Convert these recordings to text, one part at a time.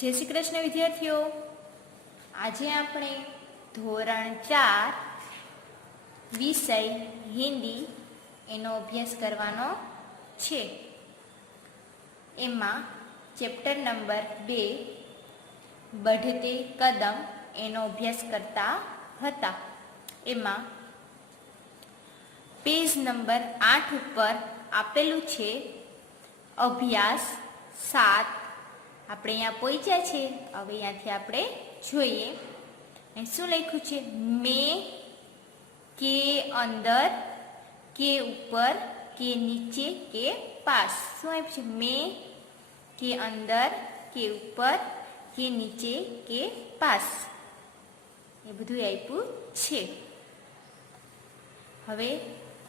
જય શ્રી કૃષ્ણ વિદ્યાર્થીઓ, આજે આપણે ધોરણ 4 વિષય હિન્દી એનો અભ્યાસ કરવાનો છે. એમાં ચેપ્ટર નંબર 2 बढ़ते कदम એનો અભ્યાસ કરતા હતા. એમાં પેજ નંબર 8 ઉપર આપેલું છે અભ્યાસ 7. આપણે અહીંયા પહોંચ્યા છે. હવે અહીંયાથી આપણે જોઈએ શું લખ્યું છે. મેં કે અંદર, કે ઉપર, કે નીચે, કે પાસ. શું આપ્યું છે? મેં કે અંદર, કે ઉપર, કે નીચે, કે પાસ. એ બધું આપ્યું છે. હવે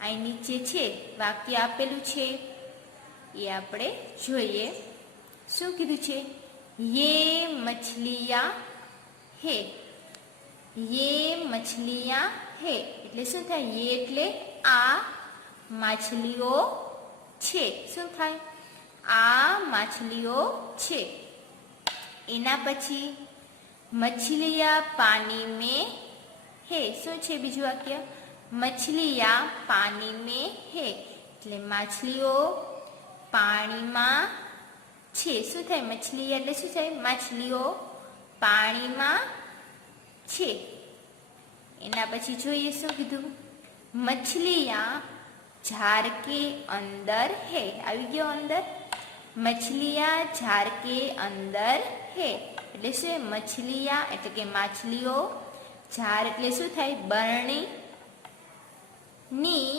અહીં નીચે છે વાક્ય આપેલું છે એ આપણે જોઈએ. શું કીધું છે? યે મછલિયા હે. યે મછલિયા હે એટલે શું થાય? યે એટલે આ માછલીઓ છે. શું થાય? આ માછલીઓ છે. એના પછી મછલિયા પાણી में है. શું છે બીજું વાક્ય? મછલિયા પાણી में है એટલે માછલીઓ પાણીમાં છે. શું થાય? મછલી એટલે શું થાય? માછલીઓ પાણીમાં છે. એના પછી જોઈએ શું કીધું? મછલિયા ઝાડ કે અંદર હે. આવી ગયો અંદર. મછલિયા ઝાડ કે અંદર હે એટલે શું? મછલિયા એટલે કે માછલીઓ, ઝાડ એટલે શું થાય? બરણી ની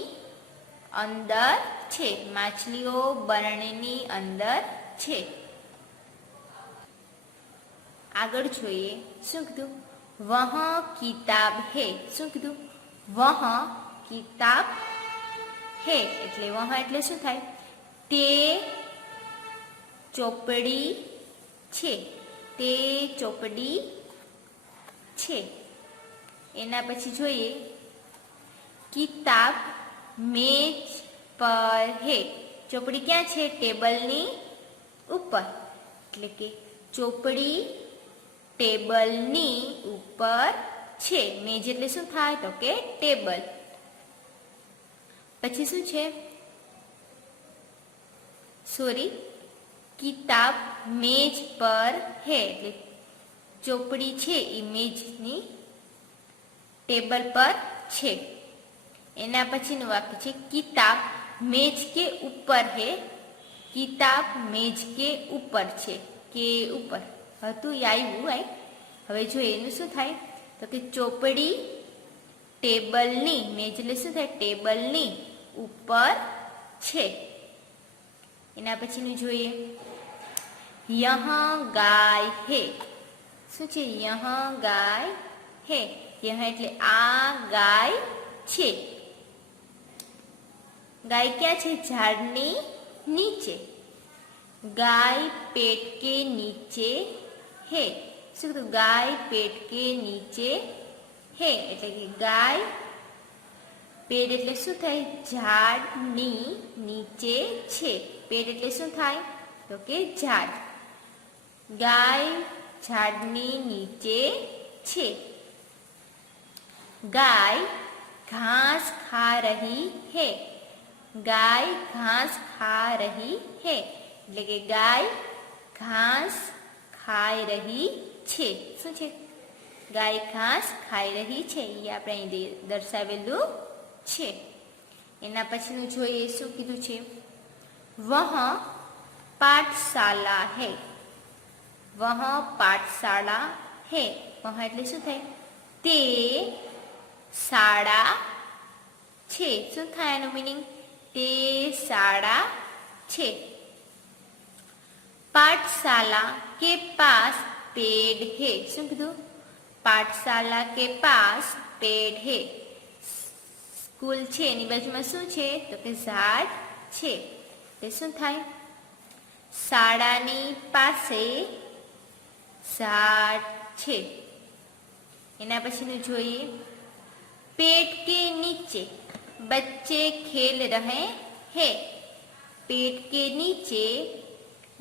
અંદર છે. માછલીઓ બરણીની અંદર છે. આગળ જોઈએ શું કીધું? વહ કિતાબ હે. શું કીધું? વહ કિતાબ હે એટલે વહ એટલે શું થાય? તે ચોપડી છે. તે ચોપડી છે. એના પછી જોઈએ કિતાબ મેજ પર હે. ચોપડી ક્યાં છે? ટેબલની ઉપર. એટલે કે ચોપડી ટેબલની ઉપર છે. મેજ એટલે શું થાય? તો કે ટેબલ. પછી શું છે? સોરી, કિતાબ મેજ પર હે એટલે ચોપડી છે એ મેજની ટેબલ પર છે. એના પછીનું વાક્ય છે કિતાબ મેજ કે ઉપર હે. કિતાબ મેજ કે ઉપર છે. કે ઉપર હતું એ આવ્યું. હવે જોઈએ એનું શું થાય? તો કે ચોપડી ટેબલની, મેજ એટલે શું થાય? ટેબલની ઉપર છે. એના પછીનું જોઈએ યહાં ગાય હે. શું છે? યહાં ગાય હે. યહાં એટલે આ ગાય છે. ગાય ક્યાં છે? ઝાડની નીચે. ગાય पेट के नीचे है. શું કીધું? ગાય पेट के नीचे है એટલે કે ગાય પેટ એટલે શું થાય? ઝાડની નીચે છે. પેટ એટલે શું થાય? તો કે ઝાડ. ગાય ઝાડની નીચે છે. ગાય ઘાસ ખા રહી है. ગાય ઘાસ ખા રહી है એટલે કે ગાય ઘાસ ખાઈ રહી છે. શું છે? ગાય ઘાસ ખાઈ રહી છે. એ આપણે અહીં દર્શાવેલું છે. એના પછીનું જોઈએ શું કીધું છે? વહ પાઠશાલા હે. વહ પાઠશાળા હે. વહ એટલે શું થાય? તે શાળા છે. શું થાય આનું મીનિંગ? તે શાળા છે. पाठशाला के पास पेड़ है. શું કીધું? પાઠશાલા કે પાસ પેડ હે. સ્કૂલ છે એની બાજુમાં શું છે? તો કે ઝાડ છે. તે શું થાય? શાળાની પાસે ઝાડ છે. એના પછીનું જોઈએ પેટ કે નીચે बच्चे खेल रहे हैं. पेट के नीचे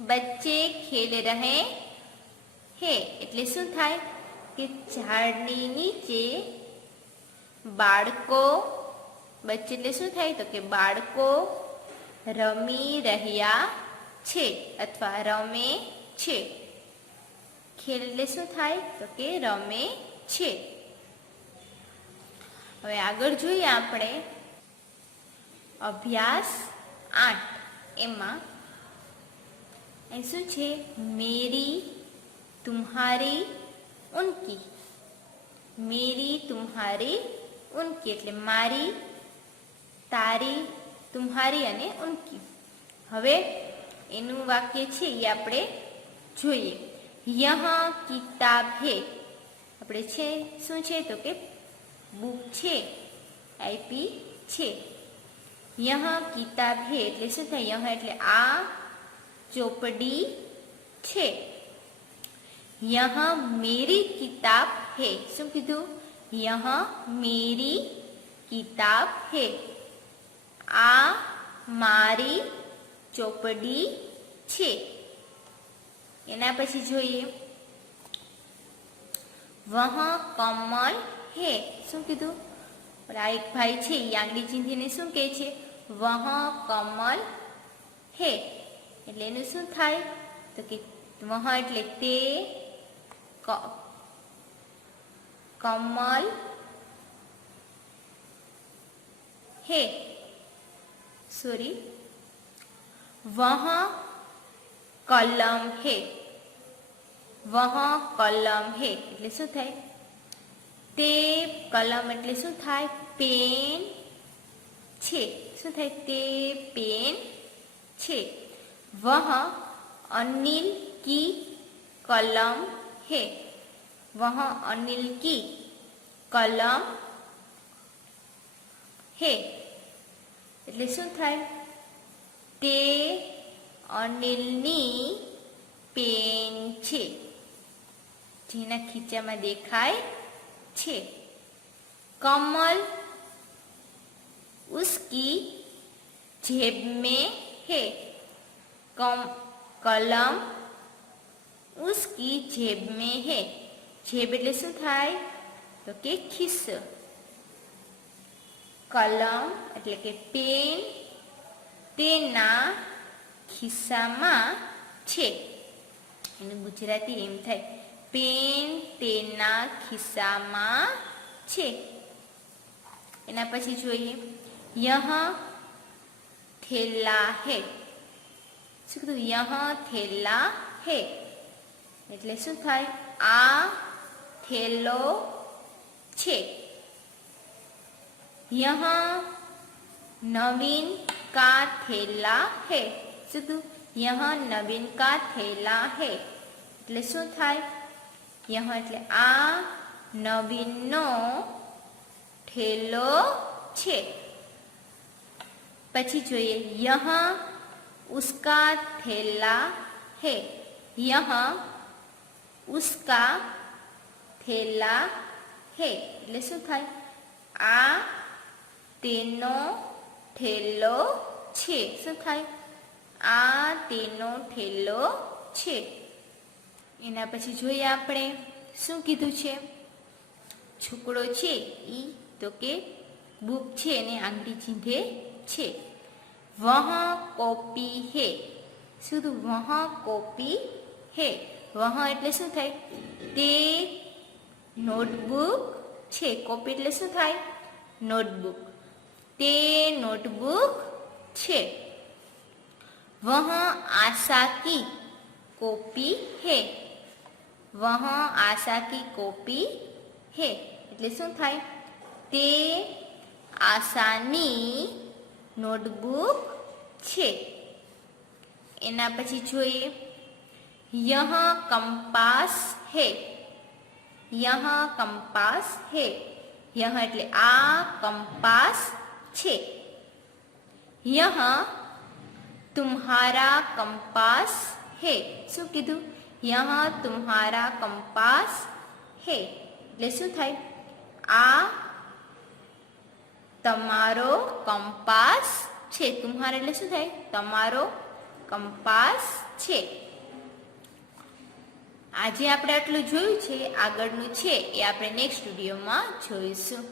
बच्चे खेल रहे હે એટલે શું થાય કે ઝાડની નીચે બાળકો બચ્ચે એટલે શું થાય તો કે બાળકો રમી રહ્યા છે અથવા રમે છે. ખેલ એટલે શું થાય તો કે રમે છે. હવે આગળ જોઈએ આપણે અભ્યાસ 8 એમાં એ શું છે મેરી તુમ્હારી ઉનકી. મેરી તુમ્હારી ઉનકી એટલે મારી, તારી, તુમ્હારી અને ઉનકી. હવે એનું વાક્ય છે એ આપણે જોઈએ. યહાં કિતાબ હે આપણે છે શું છે તો કે બુક છે આપી છે. યહાં કિતાબ હે એટલે શું થાય યહાં એટલે આ ચોપડી છે. યહાં મેરી કિતાબ હે શું કીધું યહાં મેરી કિતાબ હે આ મારી ચોપડી છે. એના પછી જોઈએ વહાં કમલ હે શું કીધું આ એક ભાઈ છે એ આંગળી ચીંધીને શું કહે છે વહાં કમલ હે એટલે એનું શું થાય તો કે વહાં એટલે તે કમલ હે સોરી વહાં કલમ હે. વહાં કલમ હે એટલે શું થાય તે કલમ એટલે શું થાય પેન છે. શું થાય તે પેન છે. વહાં અનિલ કી કલમ હે. વહાં અનિલ કી કલમ હે એટલે શું થાય તે અનિલની પેન છે જેના ખીચામાં દેખાય છે. कमल उसकी जेब में है. कलम उसकी जेब में है. जेब એટલે શું થાય તો કે ખિસ્સો. કલમ એટલે કે પેન તેના ખિસ્સામાં છે. એનું ગુજરાતી એમ થાય પેન તેના ખિસ્સામાં છે. એના પછી જોઈએ યહાં થેલા હે. શું કીધું યહાં થેલા હે એટલે શું થાય આ થેલો છે. યહાં નવીન કા થેલા હે. શું કીધું યહાં નવીન કા થેલા હે એટલે શું થાય યહાં એટલે આ નવીનનો થેલો છે. પછી જોઈએ યહાં ઉસકા થેલા હે. યહાં ઉસકા થેલા હે એટલે શું થાય આ તેનો થેલો છે. શું થાય આ તેનો થેલો છે. એના પછી જોઈએ આપણે શું કીધું છે છોકરો છે ઈ તો કે બુક છે એને આંગળી ચીંધે છે. વહાં કોપી હે. શું તો વહાં કોપી હે. વહાં એટલે શું થાય તે નોટબુક છે. કોપી એટલે શું થાય નોટબુક. તે નોટબુક છે. વહાં આશા કી કોપી હે. વહાં આશા કી કોપી હે એટલે શું થાય તે આશાની નોટબુક છે. એના પછી જોઈએ યહાં કંપાસ હે. યહાં કંપાસ હે. યહાં એટલે આ કંપાસ છે. યહાં તુમ્હારા કંપાસ હે. શું કીધું યહાં તુમ્હારા કંપાસ હે એટલે શું થાય આ તમારો કંપાસ છે. તુમ્હારા એટલે શું થાય તમારો કંપાસ છે. આજે આપણે આટલું જોયું છે, આગળનું છે એ આપણે નેક્સ્ટ વિડીયોમાં જોઈશું.